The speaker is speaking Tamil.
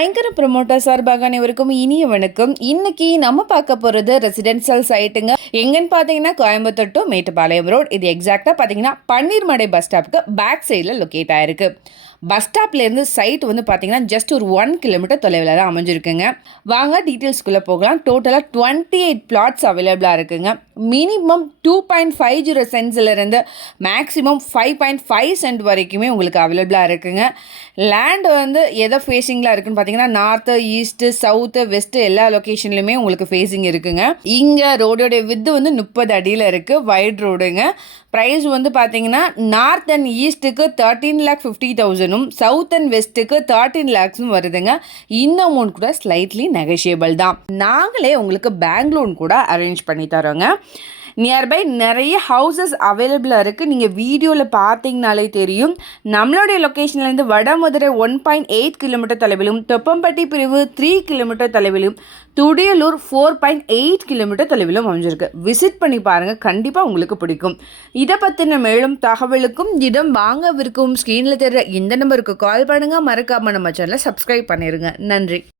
பயங்கர ப்ரமோட்டர் சார்பாக அனைவருக்கும் இனிய வணக்கம். இன்னைக்கு நம்ம பார்க்க போகிறது ரெசிடென்ஷியல் சைட்டுங்க. எங்கன்னு பார்த்தீங்கன்னா கோயம்புத்தூர் டு மேட்டுப்பாளையம் ரோட். இது எக்ஸாக்டாக பார்த்தீங்கன்னா பன்னீர்மடை பஸ் ஸ்டாப்புக்கு பேக் சைடில் லொக்கேட் ஆயிருக்கு. பஸ் ஸ்டாப்லேருந்து சைட் வந்து பார்த்தீங்கன்னா ஜஸ்ட் ஒரு 1 கிலோமீட்டர் தொலைவில் தான் அமைஞ்சிருக்குங்க. வாங்க டீட்டெயில்ஸ்குள்ளே போகலாம். டோட்டலாக 28 பிளாட்ஸ் அவைலபிளாக இருக்குங்க. மினிமம் 2.50 சென்ட்ஸிலிருந்து மேக்ஸிமம் 5.5 சென்ட் வரைக்குமே உங்களுக்கு அவைலபிளாக இருக்குங்க. லேண்ட் வந்து எதை ஃபேஸிங்கில் இருக்குன்னு பார்த்தீங்கன்னா நார்த்து, ஈஸ்ட்டு, சவுத்து, வெஸ்ட்டு எல்லா லொக்கேஷன்லையுமே உங்களுக்கு ஃபேஸிங் இருக்குங்க. இங்கே ரோடோடைய வித்து வந்து 30 அடியில் இருக்குது. வைட் ரோடுங்க. ப்ரைஸ் வந்து பார்த்தீங்கன்னா நார்த் அண்ட் ஈஸ்ட்டுக்கு 13,50,000 சவுத் அண்ட் வெஸ்ட்டுக்கு 13 lakhs வருதுங்க. இந்த அமௌண்ட் கூட ஸ்லைட்லி நெகோஷியபிள் தான். நாங்களே உங்களுக்கு பேங்க் லோன் கூட அரேஞ்ச் பண்ணி தரோங்க. நியர்பை நிறைய ஹவுசஸ் அவைலபிளாக இருக்குது. நீங்கள் வீடியோவில் பார்த்தீங்கனாலே தெரியும். நம்மளுடைய லொக்கேஷன்லேருந்து வடமதுரை 1.8 கிலோமீட்டர் தொலைவிலும், தொப்பம்பட்டி பிரிவு 3 கிலோமீட்டர் தொலைவிலும், துடியலூர் 4.8 கிலோமீட்டர் தொலைவிலும் அமைஞ்சிருக்கு. விசிட் பண்ணி பாருங்கள், கண்டிப்பாக உங்களுக்கு பிடிக்கும். இதை பற்றின மேலும் தகவலுக்கும் இடம் வாங்கவிருக்கும் ஸ்க்ரீனில் தெரிகிற இந்த நம்பருக்கு கால் பண்ணுங்கள். மறக்காமல் நம்ம சேனலை சப்ஸ்கிரைப் பண்ணிடுங்க. நன்றி.